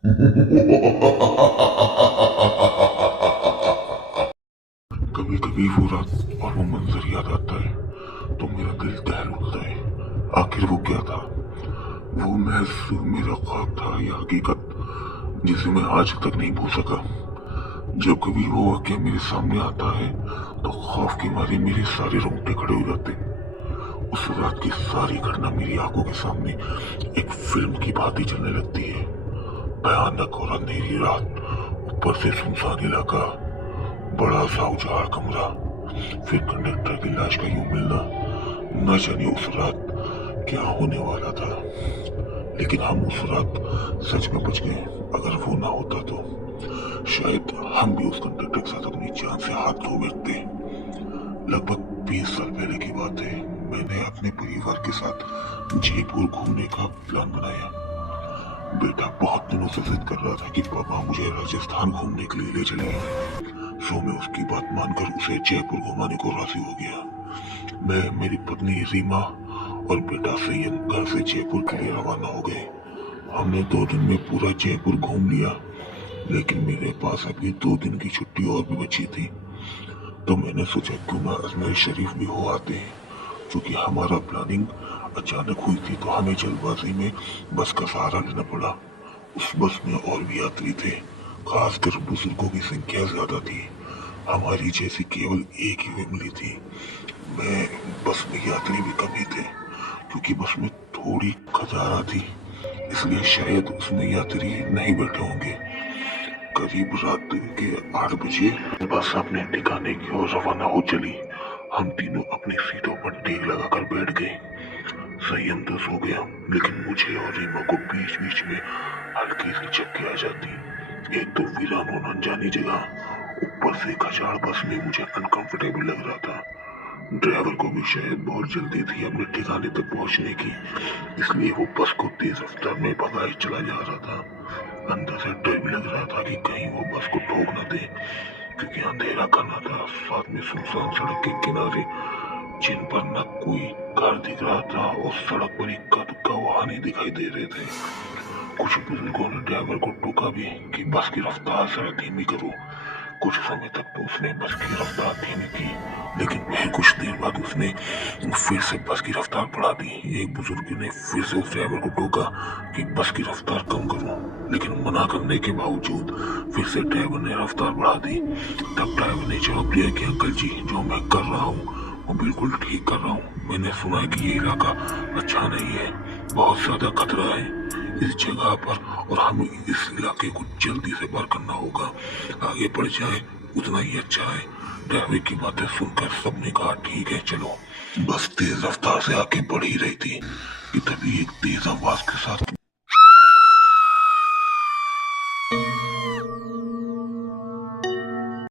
कभी कभी वो रात और वो मंजर याद आता है तो मेरा दिल दहल उठता है। आखिर वो क्या था? वो महज मेरा ख्वाब था या हकीकत जिसे मैं आज तक नहीं भूल सका। जब कभी वो वाकया मेरे सामने आता है तो खौफ के मारे मेरे सारे रोंगटे खड़े हो जाते हैं। उस रात की सारी घटना मेरी आंखों के सामने एक फिल्म की भांति चलने लगती है। भयानक और अंधेरी रात, ऊपर से सुनसान इलाका, बड़ा सा उजाड़ कमरा, फिर कंडक्टर की लाश का यूं मिलना। न जाने उस रात क्या होने वाला था, लेकिन हम उस रात सच में बच गए। अगर वो ना होता तो शायद हम भी उस कंडक्टर के साथ अपनी जान से हाथ धो बैठते। लगभग 20 साल पहले की बात है। मैंने अपने परिवार के साथ जयपुर घूमने का प्लान बनाया। बेटा बहुत दिनों से जिद कर रहा था कि पापा मुझे राजस्थान घूमने के लिए ले चलेंगे। सो मैं उसकी बात मानकर उसे जयपुर घुमाने को राजी हो गया। मैं, मेरी पत्नी रीमा और बेटा सैयद घर से जयपुर के लिए रवाना हो गए। हमने 2 दिन में पूरा जयपुर घूम लिया, लेकिन मेरे पास अभी 2 दिन की छुट्टी और भी बची थी। तो मैंने सोचा क्यों ना अजमेर शरीफ भी हो आते हैं। क्योंकि हमारा प्लानिंग अचानक हुई थी तो हमें जल्दबाजी में बस का सहारा लेना पड़ा। उस बस में और भी यात्री थे, खासकर बुजुर्गों की संख्या ज्यादा थी। हमारी जैसी केवल एक ही फैमिली थी। मैं बस में यात्री भी कम ही थे, क्योंकि बस में थोड़ी खचारा थी, इसलिए शायद उसमें यात्री नहीं बैठे होंगे। करीब रात के 8 बजे बस अपने ठिकाने की ओर रवाना हो चली। हम तीनों अपनी सीटों पर टेक लगाकर बैठ गए। संयम तो सो गया, लेकिन मुझे और रीमा को बीच बीच में हल्की सी झपकी आ जाती। एक तो वीरान और अनजानी जगह, ऊपर से खचाड़ बस में मुझे अनकंफर्टेबल लग रहा था। ड्राइवर को भी शायद बहुत जल्दी थी अपने ठिकाने तक पहुंचने की, इसलिए वो बस को तेज रफ्तार में भगाए चला जा रहा था। अंदर से डर भी लग रहा था कि कहीं वो बस को ठोक न दे, क्योंकि अंधेरा करना था, साथ में सुनसान सड़क के किनारे जिन पर न कोई घर दिख रहा था और सड़क पर इक्का दुक्का वाहन ही दिखाई दे रहे थे। कुछ बुजुर्गों ने ड्राइवर को टोका भी कि बस की रफ्तार जरा धीमी करो। कुछ समय तक तो उसने बस की रफ्तार धीमी की, लेकिन फिर कुछ देर बाद उसने फिर से बस की रफ्तार बढ़ा दी। एक बुजुर्ग ने फिर से उस ड्राइवर को टोका कि बस की रफ्तार कम करो, लेकिन मना करने के बावजूद फिर से ड्राइवर ने रफ्तार बढ़ा दी। तब ड्राइवर ने जवाब दिया कि अंकल जी, जो मैं कर रहा हूँ वो बिल्कुल ठीक कर रहा हूँ। मैंने सुना है कि ये इलाका अच्छा नहीं है, बहुत ज्यादा खतरा है इस जगह पर, और हमें इस इलाके को जल्दी से पार करना होगा। आगे बढ़ जाए उतना ही अच्छा है। ड्राइवर की बातें सुनकर सबने कहा ठीक है चलो। बस तेज रफ्तार से आगे बढ़ ही रही थी कि तभी एक तेज आवाज के साथ